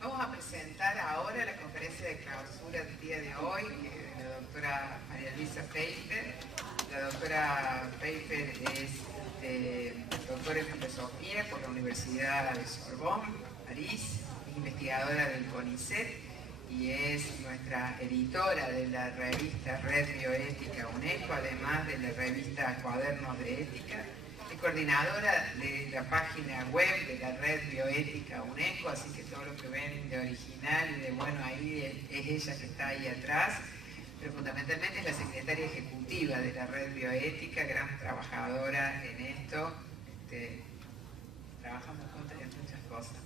Vamos a presentar ahora la conferencia de clausura del día de hoy, que la doctora María Luisa Pfeiffer. La doctora Pfeiffer es doctora en filosofía por la Universidad de Sorbonne, París, es investigadora del CONICET y es nuestra editora de la revista Red Bioética UNESCO, además de la revista Cuadernos de Ética. Es coordinadora de la página web de la Red Bioética UNESCO, así que todo lo que ven de original y de bueno ahí es ella que está ahí atrás, pero fundamentalmente es la secretaria ejecutiva de la Red Bioética, gran trabajadora en esto. Trabajamos juntas en muchas cosas.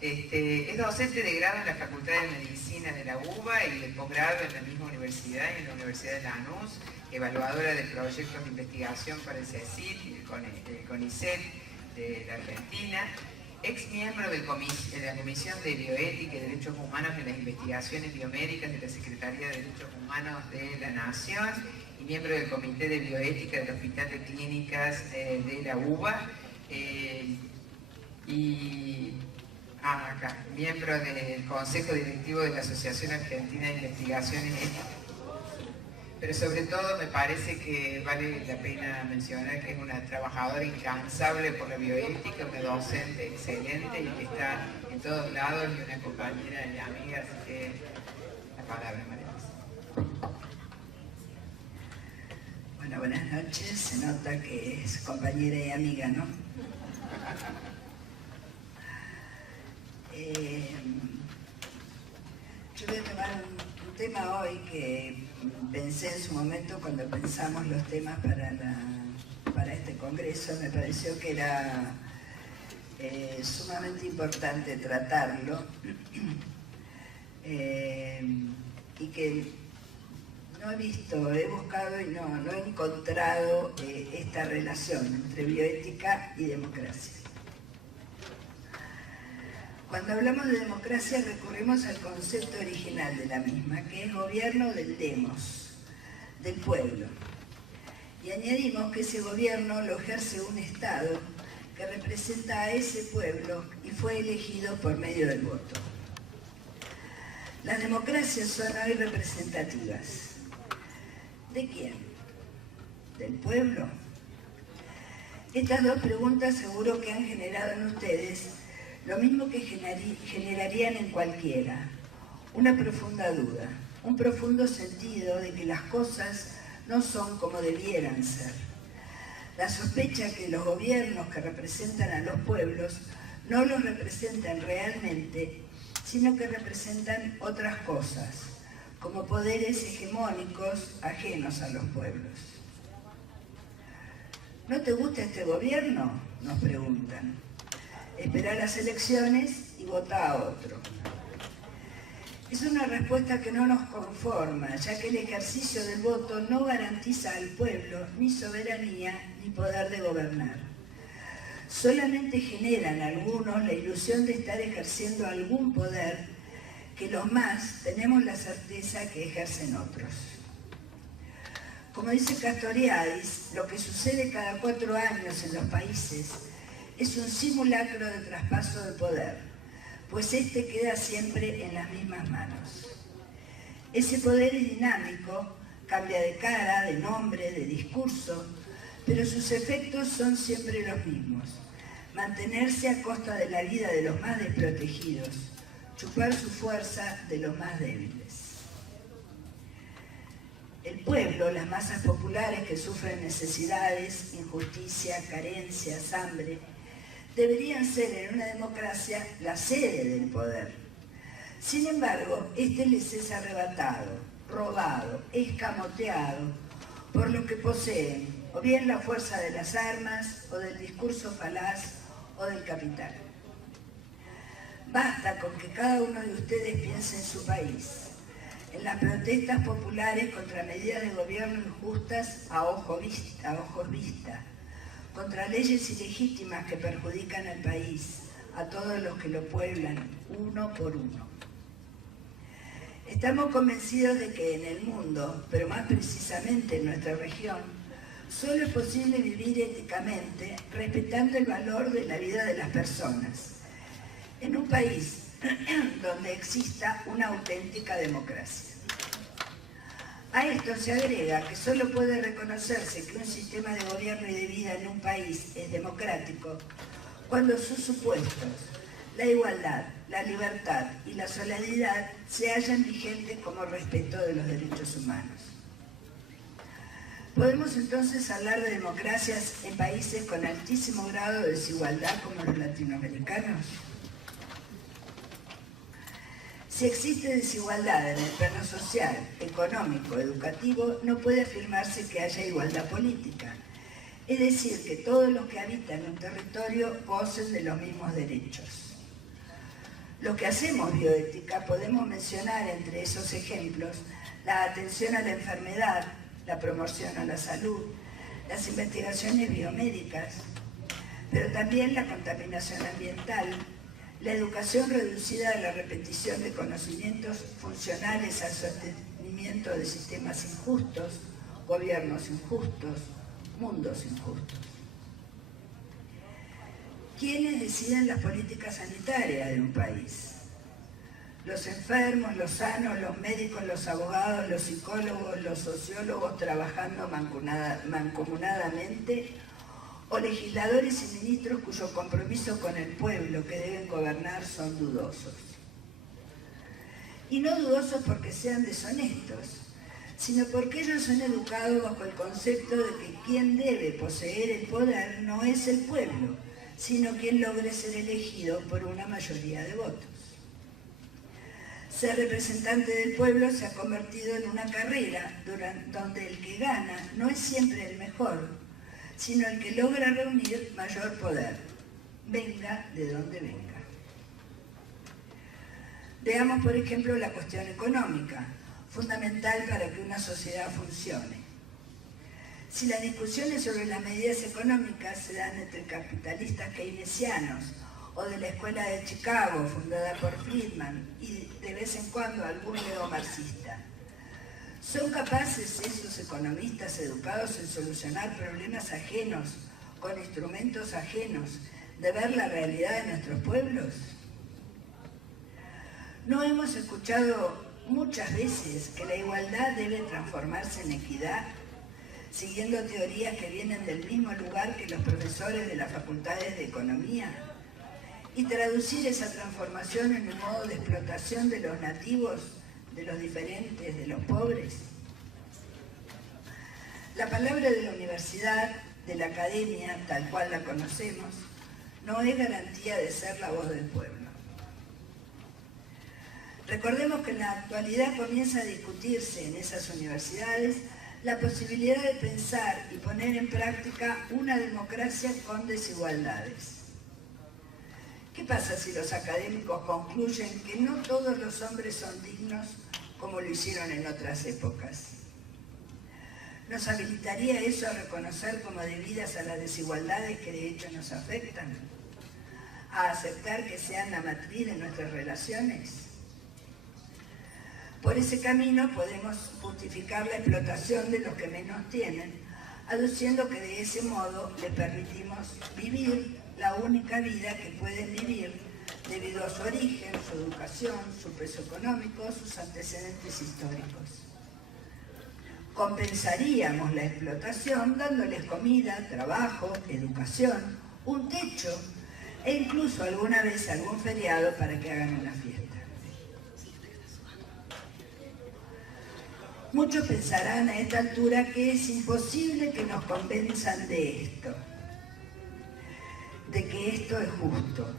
Es docente de grado en la Facultad de Medicina de la UBA y de posgrado en la misma universidad y en la Universidad de Lanús, evaluadora de proyectos de investigación para el CSIC y el CONICET de la Argentina, ex miembro de la Comisión de Bioética y Derechos Humanos en las Investigaciones Biomédicas de la Secretaría de Derechos Humanos de la Nación y miembro del Comité de Bioética del Hospital de Clínicas de la UBA. Acá, miembro del Consejo Directivo de la Asociación Argentina de Investigaciones Éticas. Pero sobre todo me parece que vale la pena mencionar que es una trabajadora incansable por la bioética, una docente excelente y que está en todos lados y una compañera y amiga, así que la palabra, María Luisa. Bueno, buenas noches, se nota que es compañera y amiga, ¿no? Yo voy a tomar un tema hoy que pensé en su momento cuando pensamos los temas para este congreso. Me pareció que era sumamente importante tratarlo y que no he buscado y no he encontrado esta relación entre bioética y democracia. Cuando hablamos de democracia recurrimos al concepto original de la misma, que es gobierno del demos, del pueblo. Y añadimos que ese gobierno lo ejerce un Estado que representa a ese pueblo y fue elegido por medio del voto. Las democracias son hoy representativas. ¿De quién? ¿Del pueblo? Estas dos preguntas seguro que han generado en ustedes lo mismo que generarían en cualquiera, una profunda duda, un profundo sentido de que las cosas no son como debieran ser. La sospecha que los gobiernos que representan a los pueblos no los representan realmente, sino que representan otras cosas, como poderes hegemónicos ajenos a los pueblos. ¿No te gusta este gobierno?, nos preguntan. Espera las elecciones y vota a otro. Es una respuesta que no nos conforma, ya que el ejercicio del voto no garantiza al pueblo ni soberanía ni poder de gobernar. Solamente generan algunos la ilusión de estar ejerciendo algún poder que los más tenemos la certeza que ejercen otros. Como dice Castoriadis, lo que sucede cada 4 años en los países es un simulacro de traspaso de poder, pues este queda siempre en las mismas manos. Ese poder es dinámico, cambia de cara, de nombre, de discurso, pero sus efectos son siempre los mismos. Mantenerse a costa de la vida de los más desprotegidos, chupar su fuerza de los más débiles. El pueblo, las masas populares que sufren necesidades, injusticia, carencias, hambre, deberían ser en una democracia la sede del poder. Sin embargo, este les es arrebatado, robado, escamoteado por lo que poseen, o bien la fuerza de las armas, o del discurso falaz, o del capital. Basta con que cada uno de ustedes piense en su país, en las protestas populares contra medidas de gobierno injustas a ojos vista, contra leyes ilegítimas que perjudican al país, a todos los que lo pueblan, uno por uno. Estamos convencidos de que en el mundo, pero más precisamente en nuestra región, solo es posible vivir éticamente respetando el valor de la vida de las personas. En un país donde exista una auténtica democracia. A esto se agrega que solo puede reconocerse que un sistema de gobierno y de vida en un país es democrático cuando sus supuestos, la igualdad, la libertad y la solidaridad, se hallan vigentes como respeto de los derechos humanos. ¿Podemos entonces hablar de democracias en países con altísimo grado de desigualdad como los latinoamericanos? Si existe desigualdad en el plano social, económico, educativo, no puede afirmarse que haya igualdad política. Es decir, que todos los que habitan un territorio gocen de los mismos derechos. Los que hacemos bioética podemos mencionar entre esos ejemplos la atención a la enfermedad, la promoción a la salud, las investigaciones biomédicas, pero también la contaminación ambiental, la educación reducida a la repetición de conocimientos funcionales al sostenimiento de sistemas injustos, gobiernos injustos, mundos injustos. ¿Quiénes deciden las políticas sanitarias de un país? Los enfermos, los sanos, los médicos, los abogados, los psicólogos, los sociólogos trabajando mancomunadamente, o legisladores y ministros cuyo compromiso con el pueblo que deben gobernar son dudosos. Y no dudosos porque sean deshonestos, sino porque ellos son educados bajo el concepto de que quien debe poseer el poder no es el pueblo, sino quien logre ser elegido por una mayoría de votos. Ser representante del pueblo se ha convertido en una carrera donde el que gana no es siempre el mejor, sino el que logra reunir mayor poder, venga de donde venga. Veamos, por ejemplo, la cuestión económica, fundamental para que una sociedad funcione. Si las discusiones sobre las medidas económicas se dan entre capitalistas keynesianos o de la Escuela de Chicago, fundada por Friedman, y de vez en cuando algún neomarxista, ¿son capaces esos economistas educados en solucionar problemas ajenos, con instrumentos ajenos, de ver la realidad de nuestros pueblos? ¿No hemos escuchado muchas veces que la igualdad debe transformarse en equidad, siguiendo teorías que vienen del mismo lugar que los profesores de las facultades de economía, y traducir esa transformación en un modo de explotación de los nativos, de los diferentes, de los pobres? La palabra de la universidad, de la academia, tal cual la conocemos, no es garantía de ser la voz del pueblo. Recordemos que en la actualidad comienza a discutirse en esas universidades la posibilidad de pensar y poner en práctica una democracia con desigualdades. ¿Qué pasa si los académicos concluyen que no todos los hombres son dignos como lo hicieron en otras épocas? ¿Nos habilitaría eso a reconocer como debidas a las desigualdades que de hecho nos afectan? ¿A aceptar que sean la matriz de nuestras relaciones? Por ese camino podemos justificar la explotación de los que menos tienen, aduciendo que de ese modo le permitimos vivir la única vida que pueden vivir debido a su origen, su educación, su peso económico, sus antecedentes históricos. Compensaríamos la explotación dándoles comida, trabajo, educación, un techo e incluso alguna vez algún feriado para que hagan una fiesta. Muchos pensarán a esta altura que es imposible que nos convenzan de esto, de que esto es justo.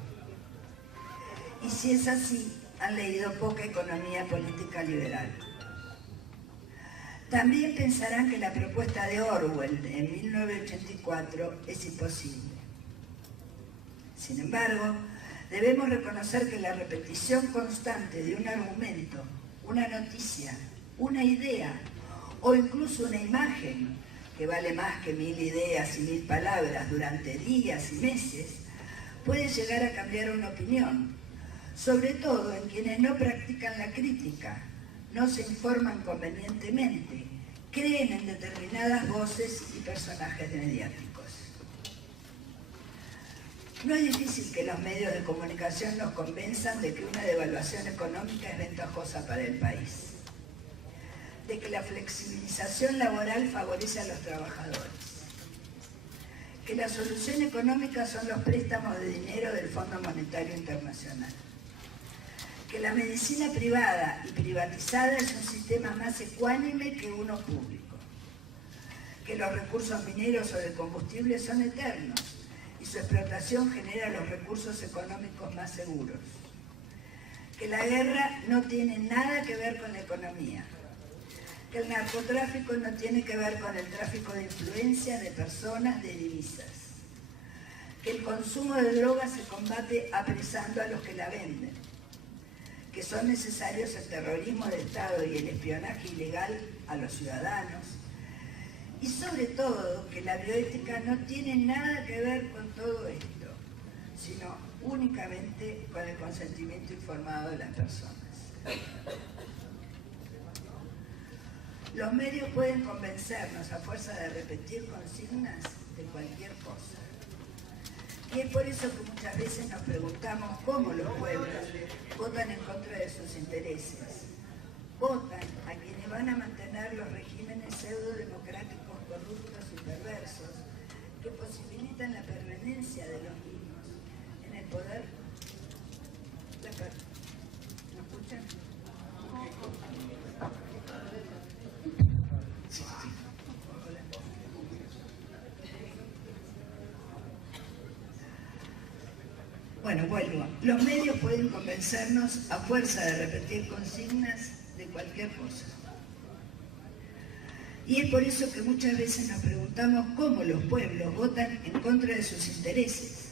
Y si es así, han leído poca economía política liberal. También pensarán que la propuesta de Orwell en 1984 es imposible. Sin embargo, debemos reconocer que la repetición constante de un argumento, una noticia, una idea o incluso una imagen, que vale más que 1000 ideas y 1000 palabras durante días y meses, puede llegar a cambiar una opinión, sobre todo en quienes no practican la crítica, no se informan convenientemente, creen en determinadas voces y personajes mediáticos. No es difícil que los medios de comunicación nos convenzan de que una devaluación económica es ventajosa para el país, de que la flexibilización laboral favorece a los trabajadores, que la solución económica son los préstamos de dinero del Fondo Monetario Internacional, que la medicina privada y privatizada es un sistema más ecuánime que uno público, que los recursos mineros o de combustible son eternos y su explotación genera los recursos económicos más seguros, que la guerra no tiene nada que ver con la economía, que el narcotráfico no tiene que ver con el tráfico de influencia, de personas, de divisas, que el consumo de drogas se combate apresando a los que la venden, que son necesarios el terrorismo de Estado y el espionaje ilegal a los ciudadanos, y sobre todo que la bioética no tiene nada que ver con todo esto, sino únicamente con el consentimiento informado de las personas. Los medios pueden convencernos a fuerza de repetir consignas de cualquier cosa. Y es por eso que muchas veces nos preguntamos cómo los pueblos votan en contra de sus intereses. Votan a quienes van a mantener los regímenes pseudo-democráticos corruptos y perversos que posibilitan la permanencia de los mismos en el poder. ¿Me escuchan? Bueno, vuelvo. Los medios pueden convencernos a fuerza de repetir consignas de cualquier cosa. Y es por eso que muchas veces nos preguntamos cómo los pueblos votan en contra de sus intereses.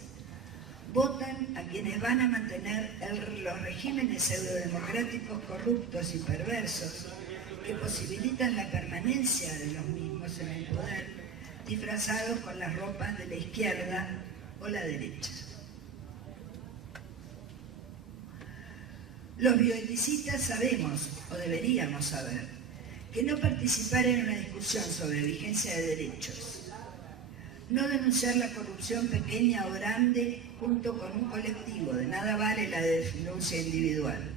Votan a quienes van a mantener los regímenes pseudodemocráticos corruptos y perversos que posibilitan la permanencia de los mismos en el poder, disfrazados con las ropas de la izquierda o la derecha. Los bioeticistas sabemos, o deberíamos saber, que no participar en una discusión sobre vigencia de derechos, no denunciar la corrupción pequeña o grande junto con un colectivo, de nada vale la denuncia individual,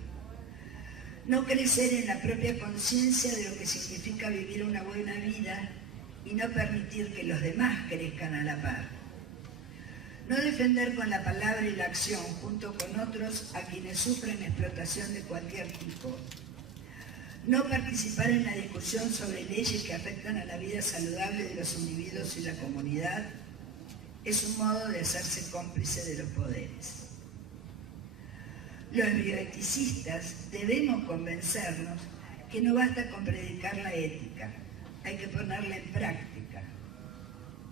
no crecer en la propia conciencia de lo que significa vivir una buena vida y no permitir que los demás crezcan a la par. No defender con la palabra y la acción, junto con otros a quienes sufren explotación de cualquier tipo. No participar en la discusión sobre leyes que afectan a la vida saludable de los individuos y la comunidad es un modo de hacerse cómplice de los poderes. Los bioeticistas debemos convencernos que no basta con predicar la ética, hay que ponerla en práctica,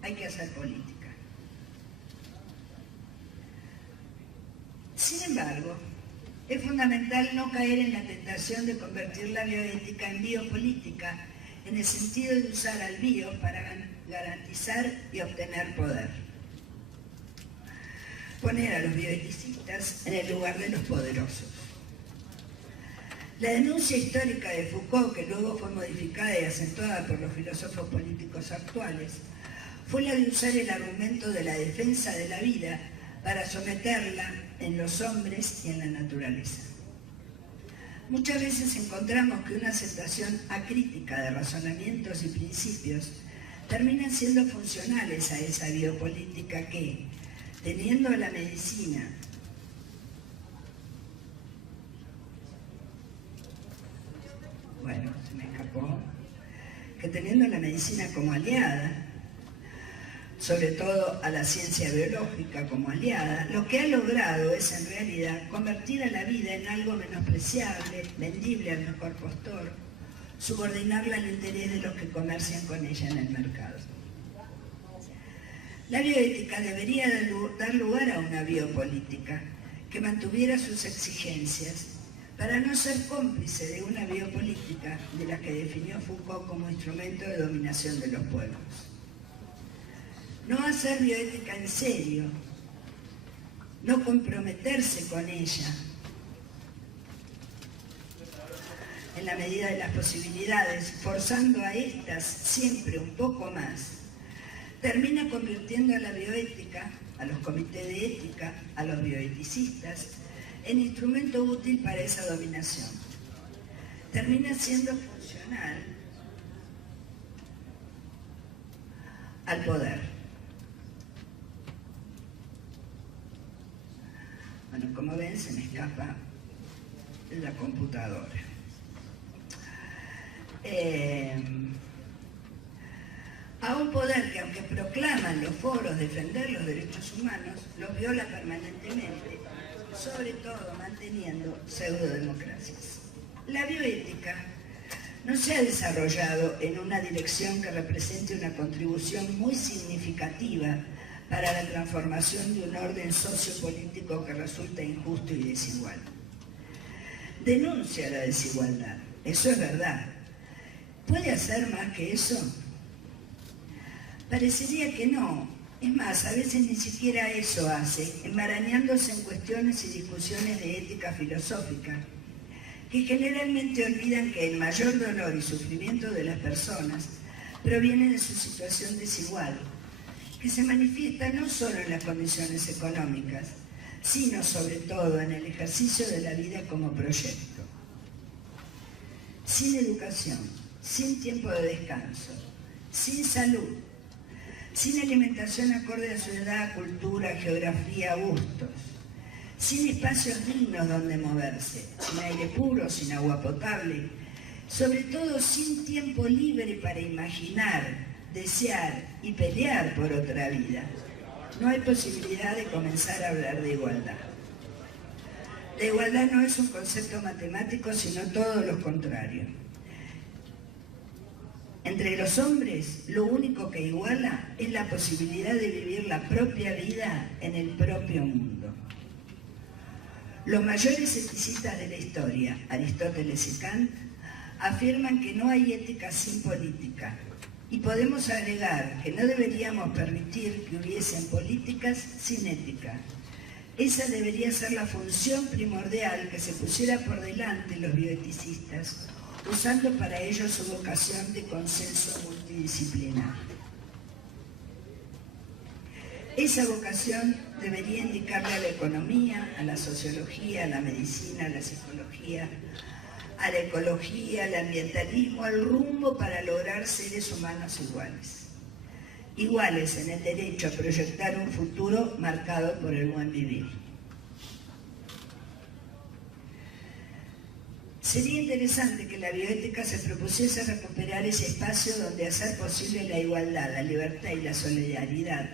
hay que hacer política. Sin embargo, es fundamental no caer en la tentación de convertir la bioética en biopolítica, en el sentido de usar al bio para garantizar y obtener poder. Poner a los bioeticistas en el lugar de los poderosos. La denuncia histórica de Foucault, que luego fue modificada y acentuada por los filósofos políticos actuales, fue la de usar el argumento de la defensa de la vida para someterla en los hombres y en la naturaleza. Muchas veces encontramos que una aceptación acrítica de razonamientos y principios terminan siendo funcionales a esa biopolítica que, teniendo la medicina como aliada, sobre todo a la ciencia biológica como aliada, lo que ha logrado es en realidad convertir a la vida en algo menospreciable, vendible al mejor postor, subordinarla al interés de los que comercian con ella en el mercado. La bioética debería dar lugar a una biopolítica que mantuviera sus exigencias para no ser cómplice de una biopolítica de la que definió Foucault como instrumento de dominación de los pueblos. No hacer bioética en serio, no comprometerse con ella en la medida de las posibilidades, forzando a estas siempre un poco más, termina convirtiendo a la bioética a los comités de ética, a los bioeticistas, en instrumento útil para esa dominación. Termina siendo funcional al poder. Bueno, como ven, se me escapa la computadora. A un poder que, aunque proclama en los foros defender los derechos humanos, los viola permanentemente, sobre todo manteniendo pseudodemocracias. La bioética no se ha desarrollado en una dirección que represente una contribución muy significativa para la transformación de un orden sociopolítico que resulta injusto y desigual. Denuncia la desigualdad, eso es verdad. ¿Puede hacer más que eso? Parecería que no. Es más, a veces ni siquiera eso hace, enmarañándose en cuestiones y discusiones de ética filosófica, que generalmente olvidan que el mayor dolor y sufrimiento de las personas proviene de su situación desigual, que se manifiesta no solo en las condiciones económicas, sino sobre todo en el ejercicio de la vida como proyecto. Sin educación, sin tiempo de descanso, sin salud, sin alimentación acorde a su edad, cultura, geografía, gustos, sin espacios dignos donde moverse, sin aire puro, sin agua potable, sobre todo sin tiempo libre para imaginar, desear y pelear por otra vida. No hay posibilidad de comenzar a hablar de igualdad. La igualdad no es un concepto matemático, sino todo lo contrario. Entre los hombres, lo único que iguala es la posibilidad de vivir la propia vida en el propio mundo. Los mayores eticistas de la historia, Aristóteles y Kant, afirman que no hay ética sin política. Y podemos agregar que no deberíamos permitir que hubiesen políticas sin ética. Esa debería ser la función primordial que se pusiera por delante los bioeticistas, usando para ello su vocación de consenso multidisciplinar. Esa vocación debería indicarle a la economía, a la sociología, a la medicina, a la psicología, a la ecología, al ambientalismo, al rumbo para lograr seres humanos iguales. Iguales en el derecho a proyectar un futuro marcado por el buen vivir. Sería interesante que la bioética se propusiese recuperar ese espacio donde hacer posible la igualdad, la libertad y la solidaridad,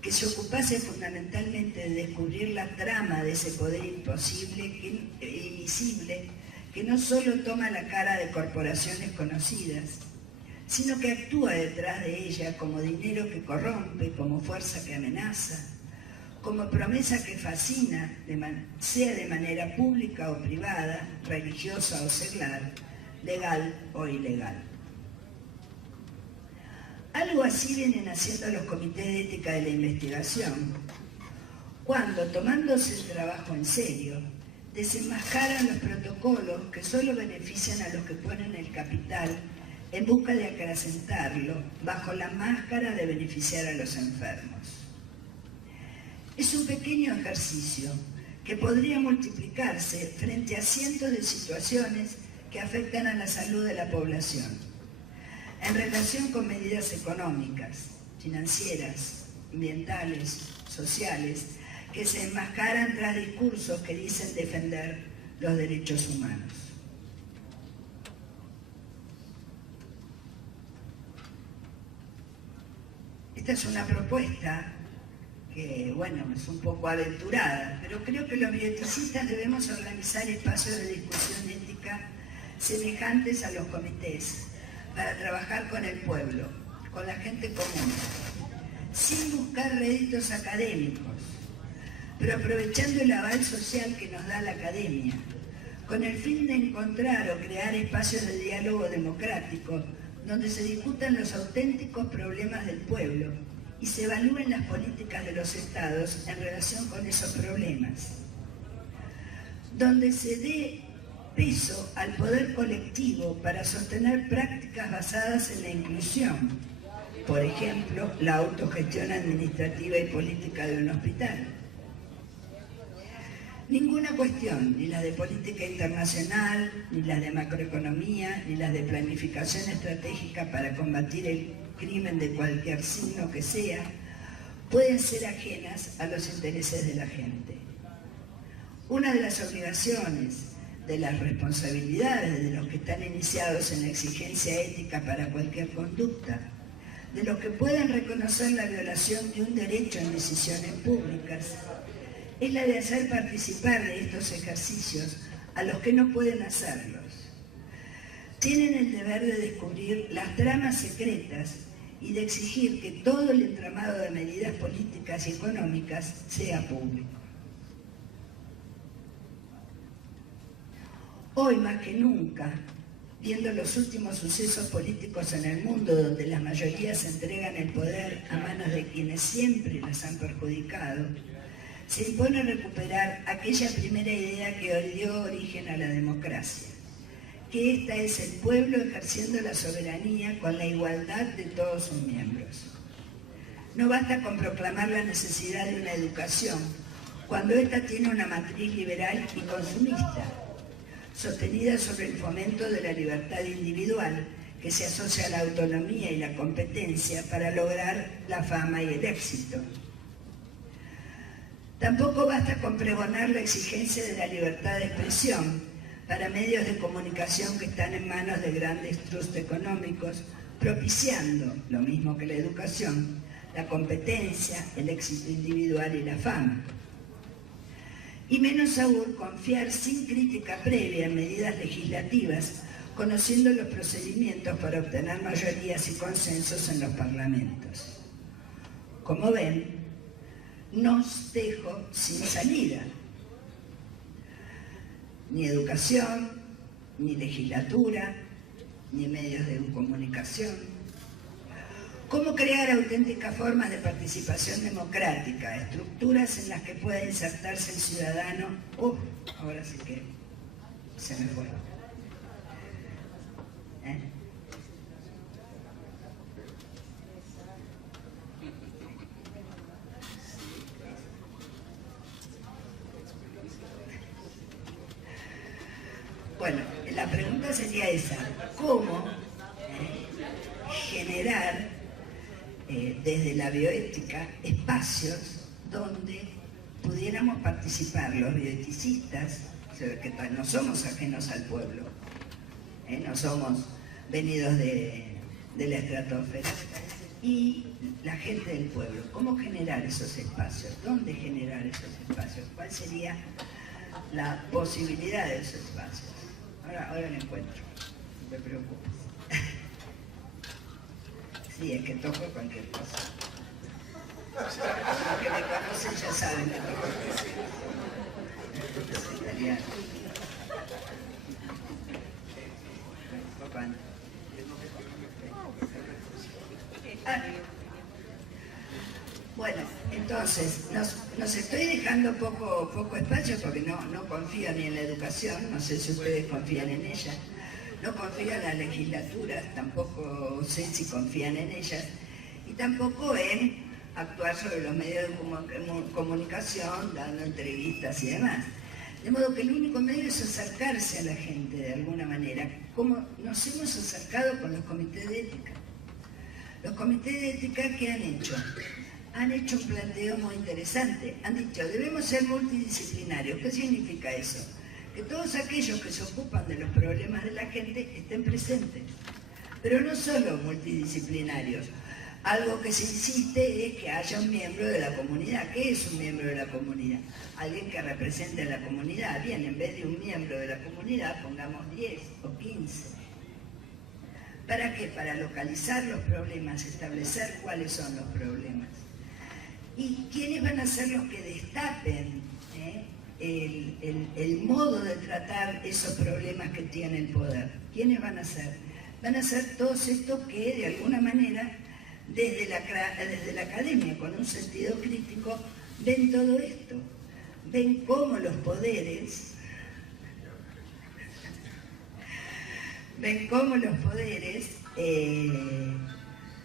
que se ocupase fundamentalmente de descubrir la trama de ese poder imposible e invisible, que no solo toma la cara de corporaciones conocidas, sino que actúa detrás de ella como dinero que corrompe, como fuerza que amenaza, como promesa que fascina, sea de manera pública o privada, religiosa o secular, legal o ilegal. Algo así vienen haciendo los comités de ética de la investigación, cuando, tomándose el trabajo en serio, desenmascaran los protocolos que solo benefician a los que ponen el capital en busca de acrecentarlo bajo la máscara de beneficiar a los enfermos. Es un pequeño ejercicio que podría multiplicarse frente a cientos de situaciones que afectan a la salud de la población, en relación con medidas económicas, financieras, ambientales, sociales, que se enmascaran tras discursos que dicen defender los derechos humanos. Esta es una propuesta que, bueno, es un poco aventurada, pero creo que los bioeticistas debemos organizar espacios de discusión ética semejantes a los comités para trabajar con el pueblo, con la gente común, sin buscar réditos académicos, pero aprovechando el aval social que nos da la academia, con el fin de encontrar o crear espacios de diálogo democrático donde se discutan los auténticos problemas del pueblo y se evalúen las políticas de los estados en relación con esos problemas, donde se dé peso al poder colectivo para sostener prácticas basadas en la inclusión, Por ejemplo, la autogestión administrativa y política de un hospital. Ninguna cuestión, ni la de política internacional, ni la de macroeconomía, ni la de planificación estratégica para combatir el crimen de cualquier signo que sea, pueden ser ajenas a los intereses de la gente. Una de las obligaciones, de las responsabilidades de los que están iniciados en la exigencia ética para cualquier conducta, de los que pueden reconocer la violación de un derecho en decisiones públicas, es la de hacer participar de estos ejercicios a los que no pueden hacerlos. Tienen el deber de descubrir las tramas secretas y de exigir que todo el entramado de medidas políticas y económicas sea público. Hoy más que nunca, viendo los últimos sucesos políticos en el mundo donde las mayorías entregan el poder a manos de quienes siempre las han perjudicado, se impone recuperar aquella primera idea que hoy dio origen a la democracia, que esta es el pueblo ejerciendo la soberanía con la igualdad de todos sus miembros. No basta con proclamar la necesidad de una educación cuando ésta tiene una matriz liberal y consumista, sostenida sobre el fomento de la libertad individual que se asocia a la autonomía y la competencia para lograr la fama y el éxito. Tampoco basta con pregonar la exigencia de la libertad de expresión para medios de comunicación que están en manos de grandes trusts económicos, propiciando, lo mismo que la educación, la competencia, el éxito individual y la fama. Y menos aún confiar sin crítica previa en medidas legislativas, conociendo los procedimientos para obtener mayorías y consensos en los parlamentos. Como ven, nos dejo sin salida. Ni educación, ni legislatura, ni medios de comunicación. ¿Cómo crear auténticas formas de participación democrática, estructuras en las que pueda insertarse el ciudadano? Ahora sí que se me fue. Bueno, la pregunta sería esa: ¿cómo generar desde la bioética espacios donde pudiéramos participar los bioeticistas, que no somos ajenos al pueblo, no somos venidos de la estratosfera, y la gente del pueblo? ¿Cómo generar esos espacios? ¿Dónde generar esos espacios? ¿Cuál sería la posibilidad de esos espacios? Ahora lo encuentro, no te preocupes. Sí, es que toco cualquier cosa. Los que me conocen ya saben que toco italiano. Bueno, entonces, nos estoy dejando poco espacio porque no confío ni en la educación, no sé si ustedes confían en ella. No confío en las legislaturas, tampoco sé si confían en ellas, y tampoco en actuar sobre los medios de comunicación, dando entrevistas y demás. De modo que el único medio es acercarse a la gente de alguna manera, como nos hemos acercado con los comités de ética. Los comités de ética, ¿qué han hecho? Han hecho un planteo muy interesante. Han dicho, debemos ser multidisciplinarios. ¿Qué significa eso? Que todos aquellos que se ocupan de los problemas de la gente estén presentes, pero no solo multidisciplinarios. Algo que se insiste es que haya un miembro de la comunidad. ¿Qué es un miembro de la comunidad? Alguien que represente a la comunidad. Bien, en vez de un miembro de la comunidad, pongamos 10 o 15. ¿Para qué? Para localizar los problemas, establecer cuáles son los problemas. ¿Y quiénes van a ser los que destapen el modo de tratar esos problemas que tiene el poder? ¿Quiénes van a ser? Van a ser todos estos que, de alguna manera, desde la academia, con un sentido crítico, ven todo esto. Ven cómo los poderes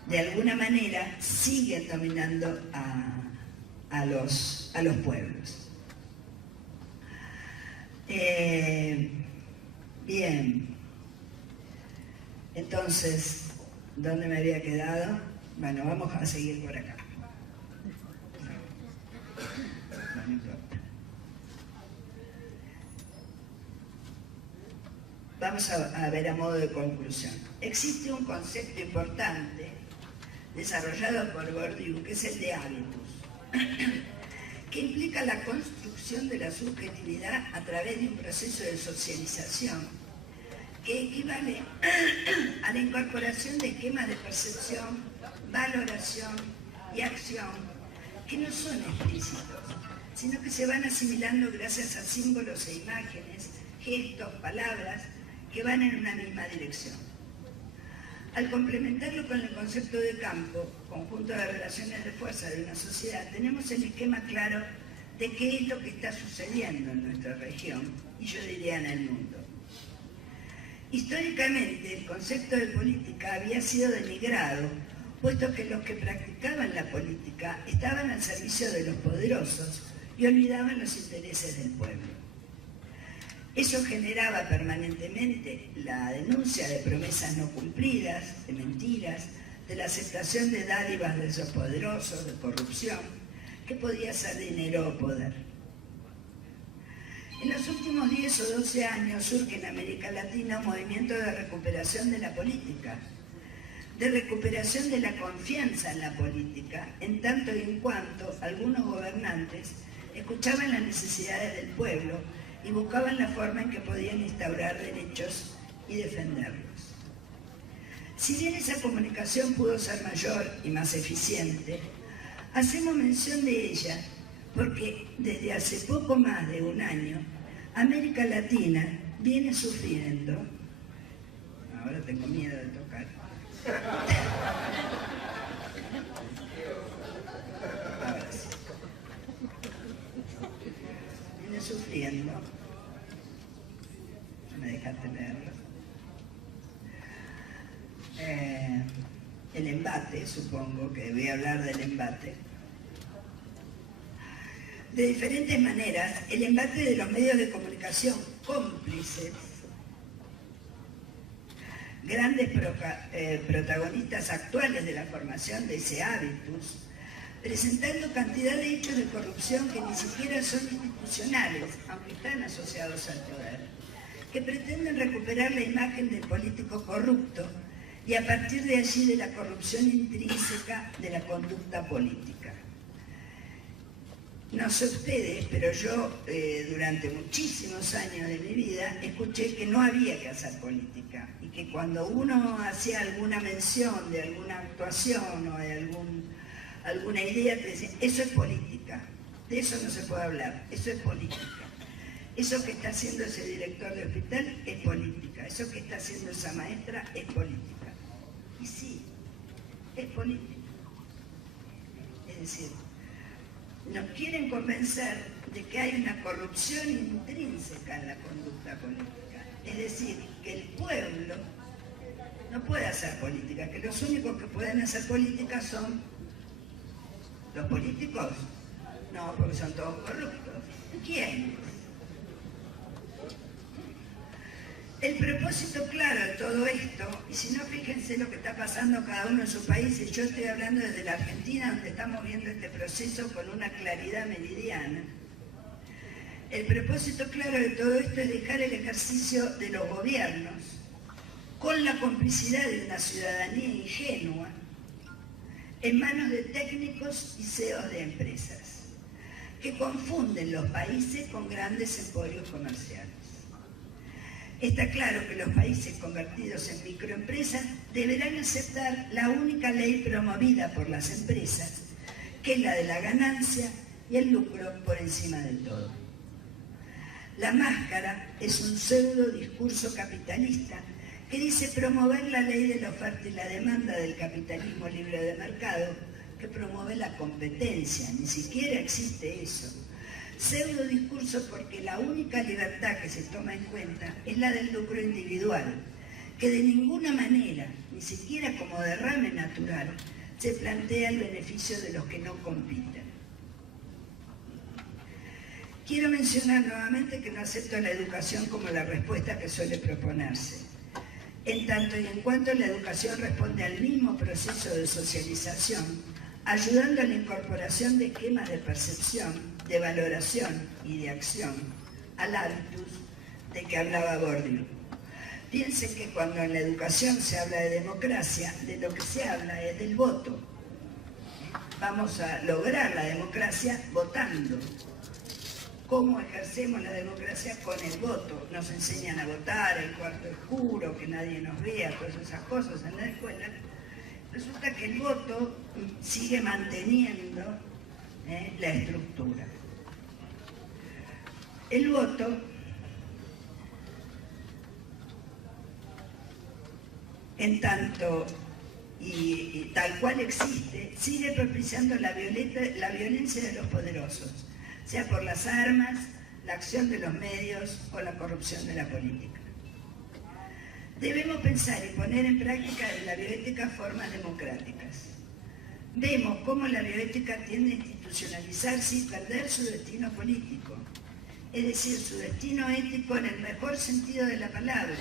de alguna manera siguen dominando a los pueblos. Bien, entonces, ¿dónde me había quedado? Bueno, vamos a seguir por acá. No importa. Vamos a ver a modo de conclusión. Existe un concepto importante desarrollado por Bourdieu, que es el de hábitus, que implica la construcción de la subjetividad a través de un proceso de socialización que equivale a la incorporación de esquemas de percepción, valoración y acción que no son explícitos, sino que se van asimilando gracias a símbolos e imágenes, gestos, palabras, que van en una misma dirección. Al complementarlo con el concepto de campo, conjunto de relaciones de fuerza de una sociedad, tenemos el esquema claro de qué es lo que está sucediendo en nuestra región, y yo diría en el mundo. Históricamente, el concepto de política había sido denigrado, puesto que los que practicaban la política estaban al servicio de los poderosos y olvidaban los intereses del pueblo. Eso generaba permanentemente la denuncia de promesas no cumplidas, de mentiras, de la aceptación de dádivas de esos poderosos, de corrupción, que podía ser dinero o poder. En los últimos 10 o 12 años surge en América Latina un movimiento de recuperación de la política, de recuperación de la confianza en la política, en tanto y en cuanto algunos gobernantes escuchaban las necesidades del pueblo y buscaban la forma en que podían instaurar derechos y defenderlos. Si bien esa comunicación pudo ser mayor y más eficiente, hacemos mención de ella porque desde hace poco más de un año, América Latina viene sufriendo, ahora tengo miedo de tocar, ahora sí, viene sufriendo, no me dejaste leerlo, el embate, supongo que voy a hablar del embate. De diferentes maneras, el embate de los medios de comunicación cómplices, grandes protagonistas actuales de la formación de ese hábitus, presentando cantidad de hechos de corrupción que ni siquiera son institucionales, aunque están asociados al poder, que pretenden recuperar la imagen del político corrupto y a partir de allí de la corrupción intrínseca de la conducta política. No sé ustedes, pero yo durante muchísimos años de mi vida escuché que no había que hacer política y que cuando uno hacía alguna mención de alguna actuación o de alguna idea, te decían, eso es política, de eso no se puede hablar, eso es política. Eso que está haciendo ese director de hospital es política, eso que está haciendo esa maestra es política. Y sí, es política. Es decir, nos quieren convencer de que hay una corrupción intrínseca en la conducta política. Es decir, que el pueblo no puede hacer política, que los únicos que pueden hacer política son los políticos. No, porque son todos corruptos. ¿Quién? El propósito claro de todo esto, y si no, fíjense lo que está pasando cada uno en sus países. Yo estoy hablando desde la Argentina, donde estamos viendo este proceso con una claridad meridiana. El propósito claro de todo esto es dejar el ejercicio de los gobiernos con la complicidad de una ciudadanía ingenua en manos de técnicos y CEOs de empresas que confunden los países con grandes emporios comerciales. Está claro que los países convertidos en microempresas deberán aceptar la única ley promovida por las empresas, que es la de la ganancia y el lucro por encima del todo. La máscara es un pseudo discurso capitalista que dice promover la ley de la oferta y la demanda del capitalismo libre de mercado, que promueve la competencia, ni siquiera existe eso. Pseudo discurso porque la única libertad que se toma en cuenta es la del lucro individual, que de ninguna manera, ni siquiera como derrame natural, se plantea el beneficio de los que no compiten. Quiero mencionar nuevamente que no acepto la educación como la respuesta que suele proponerse. En tanto y en cuanto la educación responde al mismo proceso de socialización, ayudando a la incorporación de esquemas de percepción, de valoración y de acción, al hábitus de que hablaba Bourdieu. Piensen que cuando en la educación se habla de democracia, de lo que se habla es del voto. Vamos a lograr la democracia votando. ¿Cómo ejercemos la democracia? Con el voto. Nos enseñan a votar, el cuarto oscuro, que nadie nos vea, todas esas cosas en la escuela. Resulta que el voto sigue manteniendo la estructura. El voto, en tanto y tal cual existe, sigue propiciando la violencia de los poderosos, sea por las armas, la acción de los medios o la corrupción de la política. Debemos pensar y poner en práctica en la bioética formas democráticas. Vemos cómo la bioética tiende a institucionalizarse y perder su destino político, es decir, su destino ético en el mejor sentido de la palabra,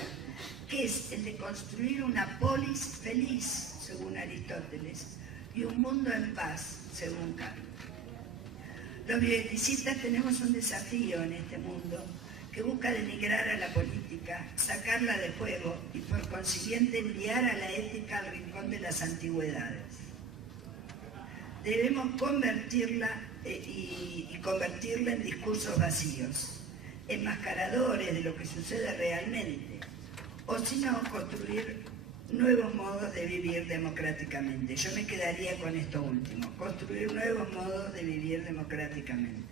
que es el de construir una polis feliz, según Aristóteles, y un mundo en paz, según Kant. Los bioeticistas tenemos un desafío en este mundo que busca denigrar a la política, sacarla de juego y por consiguiente enviar a la ética al rincón de las antigüedades. Debemos convertirla en discursos vacíos, enmascaradores de lo que sucede realmente, o si no, construir nuevos modos de vivir democráticamente. Yo me quedaría con esto último, construir nuevos modos de vivir democráticamente.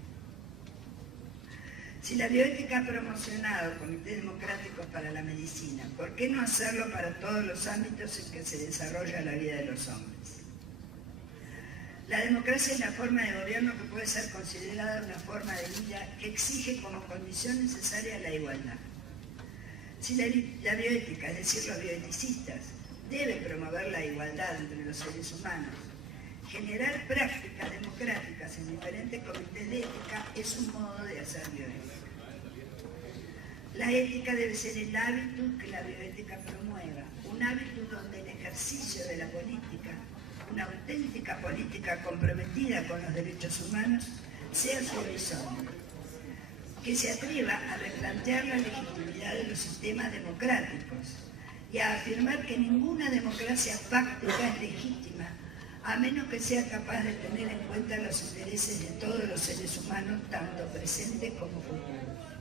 Si la bioética ha promocionado comités democráticos para la medicina, ¿por qué no hacerlo para todos los ámbitos en que se desarrolla la vida de los hombres? La democracia es la forma de gobierno que puede ser considerada una forma de vida que exige como condición necesaria la igualdad. Si la bioética, es decir, los bioeticistas, debe promover la igualdad entre los seres humanos, generar prácticas democráticas en diferentes comités de ética es un modo de hacer bioética. La ética debe ser el hábitus que la bioética promueva, un hábitus donde el ejercicio de la política, una auténtica política comprometida con los derechos humanos, sea su horizonte, que se atreva a replantear la legitimidad de los sistemas democráticos y a afirmar que ninguna democracia fáctica es legítima, a menos que sea capaz de tener en cuenta los intereses de todos los seres humanos, tanto presentes como futuros.